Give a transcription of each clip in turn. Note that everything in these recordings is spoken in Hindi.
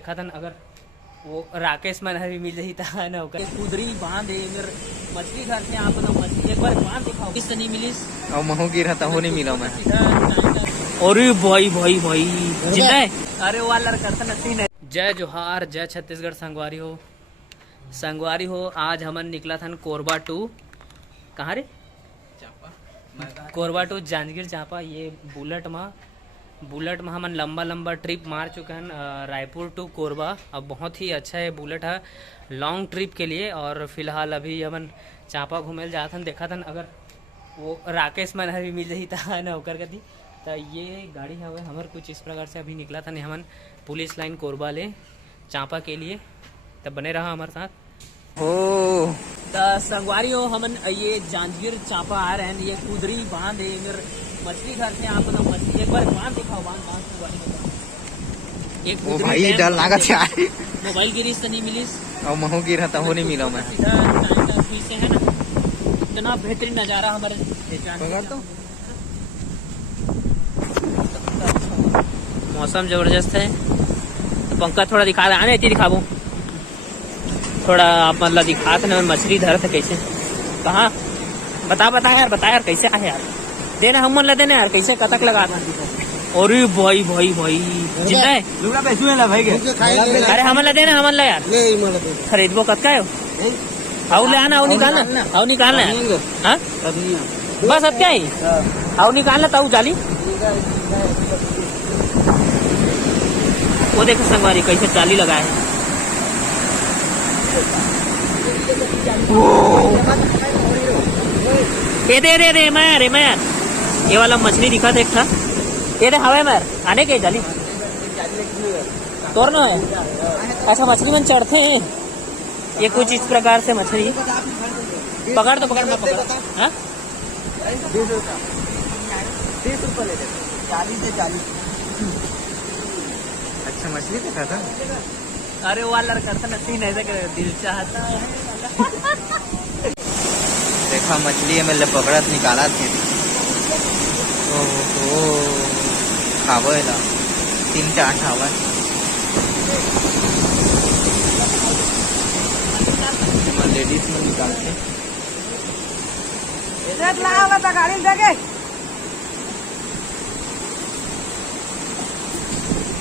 देखा था अगर वो राकेश मन भी मिल रही था ना होकर कुदरी बांध मछली घर से आप मछली एक बार बांध दिखाओ किस नहीं मिली और महू गिरा था वो नहीं मिला मैं। अरे भाई भाई भाई जिंदा है। अरे वो लड़का नसीन है। जय जोहार जय छत्तीसगढ़ संगवारी हो। आज हमन निकला था कोरबा टू कहाँ रे कोरबा टू जांजगीर चांपा। ये बुलेट में हमन लंबा ट्रिप मार चुके हैं रायपुर टू कोरबा। अब बहुत ही अच्छा है बुलेट है लॉन्ग ट्रिप के लिए। और फिलहाल अभी हमन चांपा घूमे जाते हैं। देखा था अगर वो राकेश मन भी मिल रही था ना होकर कभी तो ये गाड़ी हवे हमार कुछ इस प्रकार से अभी निकला था हमन पुलिस लाइन कोरबा ले चांपा के लिए। तब बने रहा हमारे साथ। ओ संगवारी हो हमन ये जांजगीर चांपा आ रहे हैं। ये कुदरी बांध मछली घर से आप मछली एक बार बांध दिखाओ एक वो भाई डर लगा था मोबाइल गिरी से नहीं मिली और महू गिरा था वो नहीं मिला मैं। से है ना इतना बेहतरीन नजारा हमारे तो मौसम जबरदस्त है। तो पंखा थोड़ा दिखा दे आने दिखाबो थोड़ा आप मतलब दिखाते ना मछली धर थे कैसे कहाँ बता यार कैसे आए यार देना हम मन ला देना यार कैसे कतक लगा था। अरे भाई जिंदा है। अरे हमन ला देना हमन ला यार खरीदबो कतका है आओ ले आना आओ निकालना हाँ बस अब क्या है आओ निकालना ताऊ जाली वो देखो संगवारी कैसे जाली लगाए है। रे मैं ये वाला मछली दिखा देख था ये हवा में आने के जाली तोड़ना है। ऐसा मछली मन चढ़ते हैं ये कुछ इस प्रकार से मछली पकड़ मैं पकड़ हाँ 30 रुपये ले 40 से 40। अच्छा मछली देखा था। अरे वो लड़का था नसीन ऐसा दिल चाहता है। देखा मछली में पकड़ा निकाला थे। ओहो खावे ला 3-4 खावा लेडीज में निकालते गाड़ी देखे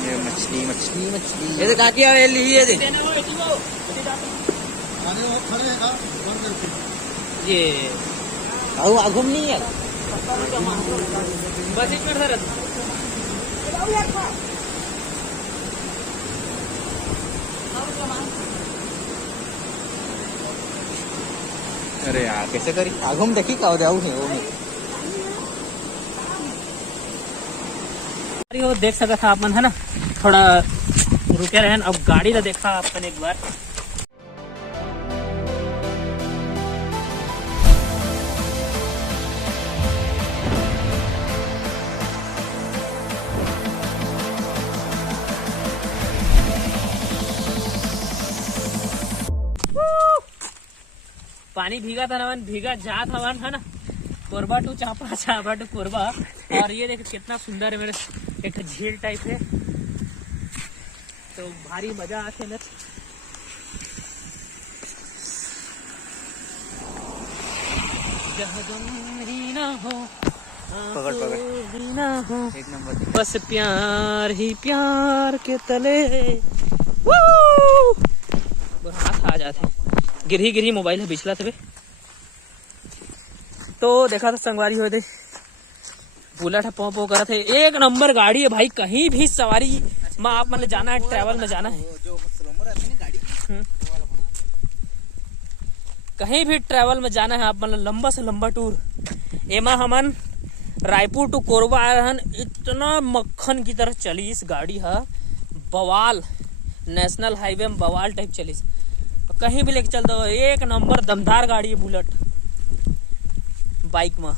ये मछली ये तो काकी है लिए दे ये आओ घूम नहीं है बस एक मिनट अरे यार कैसे करी आगम देखी का जाऊ है वो देख सका था आप मन है ना थोड़ा रुके रहे। अब गाड़ी ला देखा अपन एक बार पानी भीगा था ना भीगा जात हवन है ना कोरबा टू चांपा टू कोरबा। और ये देखो कितना सुंदर है मेरे एक झील टाइप है तो भारी मजा आते ना। पकड़ हो एक नंबर बस प्यार ही प्यार के तले हाथ आ जाते गिरी मोबाइल है बिचला तबे। तो देखा था संगवारी हो दे बुलेट है पो करा थे एक नंबर गाड़ी है भाई। कहीं भी सवारी में आप मतलब जाना है ट्रैवल में जाना है कहीं भी ट्रैवल में जाना है आप मतलब लंबा से लंबा टूर एमा हमन रायपुर टू कोरबा आए रहन। इतना मक्खन की तरह चली इस गाड़ी है बवाल नेशनल हाईवे में बवाल टाइप चली कहीं भी लेके चल दो एक नंबर दमदार गाड़ी है बुलेट बाइक में।